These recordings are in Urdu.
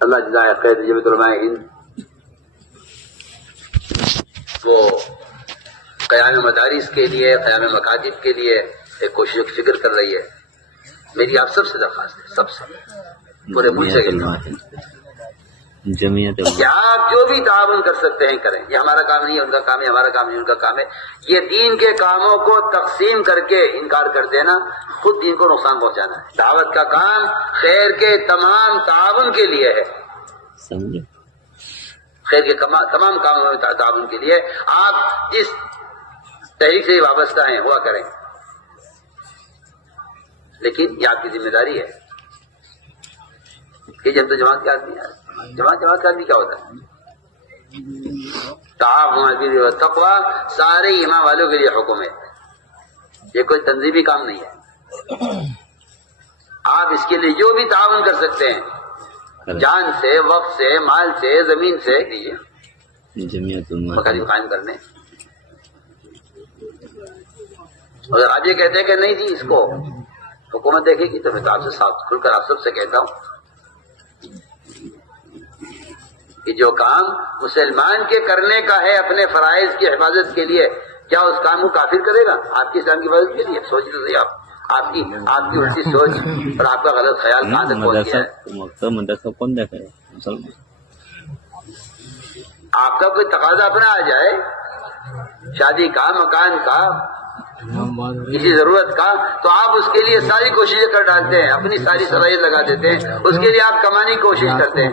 اللہ جزائے خیر جمعیت علماء ہند وہ قیام مدارس کے لیے، قیام مکاتب کے لیے ایک کوشش فکر کر رہی ہے. میری آپ سب سے درخواست ہے، سب سے پورے ملک سے جمعیت کہ آپ جو بھی تعاون کر سکتے ہیں کریں. یہ ہمارا کام نہیں ہے، ان کا کام ہے، ہمارا کام نہیں ان کا کام ہے. یہ دین کے کاموں کو تقسیم کر کے انکار کر دینا خود دین کو نقصان پہنچانا ہے. دعوت کا کام خیر کے تمام تعاون کے لیے ہے، سمجھے؟ خیر کے تمام کاموں میں تعاون کے لیے. آپ جس تحریک سے وابستہ ہیں ہوا کریں، لیکن یہ آپ کی ذمہ داری ہے کہ جب تو جماعت کا آدمی ہے، جماعت کا آدمی کیا ہوتا ہے؟ تعاون البر والتقوی سارے ایمان والوں کے لیے حکم ہے، یہ کوئی تنظیمی کام نہیں ہے. آپ اس کے لیے جو بھی تعاون کر سکتے ہیں، جان سے، وقت سے، مال سے، زمین سے کیجیے. جمعیت مکاتب قائم کرنے. اگر آپ یہ کہتے ہیں کہ نہیں جی اس کو حکومت دیکھے گی، تو میں تو آپ سے صاف کھل کر آپ سب سے کہتا ہوں کہ جو کام مسلمان کے کرنے کا ہے اپنے فرائض کی حفاظت کے لیے، کیا اس کام کو کافر کرے گا آپ کی اسلام کی حفاظت کے لیے؟ سوچ تو صحیح آپ کی الٹی سوچ اور آپ کا غلط خیال کہاں تک پہنچ گیا ہے. مدرسہ کون دیکھے مسلمان؟ آپ کا کوئی تقاضا اپنا آ جائے، شادی کا، مکان کا، کسی ضرورت کا، تو آپ اس کے لیے ساری کوششیں کر ڈالتے ہیں، اپنی ساری صلاحیت لگا دیتے ہیں، اس کے لیے آپ کمانے کی کوشش کرتے ہیں.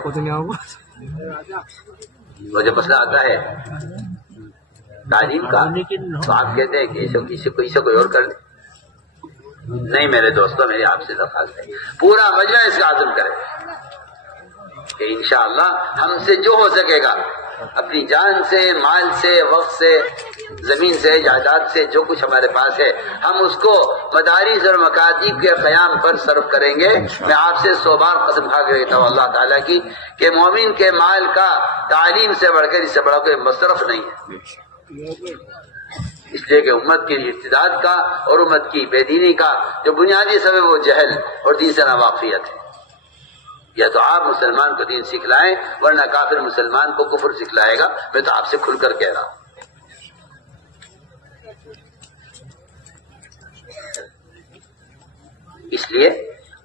وہ جب مسئلہ آتا ہے تعلیم کا تو آپ کہتے ہیں کہ اسے کوئی اور کر لے. نہیں میرے دوستوں، میری آپ سے درخواست ہے پورا مجمع اس کا عزم کرے کہ انشاءاللہ ہم سے جو ہو سکے گا اپنی جان سے، مال سے، وقت سے، زمین سے، جائیداد سے، جو کچھ ہمارے پاس ہے ہم اس کو مدارس اور مکاتب کے قیام پر صرف کریں گے. میں آپ سے 100 بار قسم کھا کے کہتا ہوں اللہ تعالیٰ کی کہ مومن کے مال کا تعلیم سے بڑھ کر اس سے بڑا کوئی مصرف نہیں ہے. اس لیے کہ امت کی ارتداد کا اور امت کی بے دینی کا جو بنیادی سبب وہ جہل اور دین سے ناواقفیت ہے. یا تو آپ مسلمان کو دین سکھلائیں، ورنہ کافر مسلمان کو کفر سکھلائے گا. میں تو آپ سے کھل کر کہہ رہا ہوں. اس لیے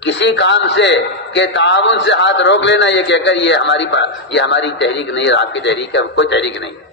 کسی کام سے کہ تعاون سے ہاتھ روک لینا، یہ کہہ کر یہ ہماری تحریک نہیں ہے، آپ کی تحریک ہے، کوئی تحریک نہیں ہے.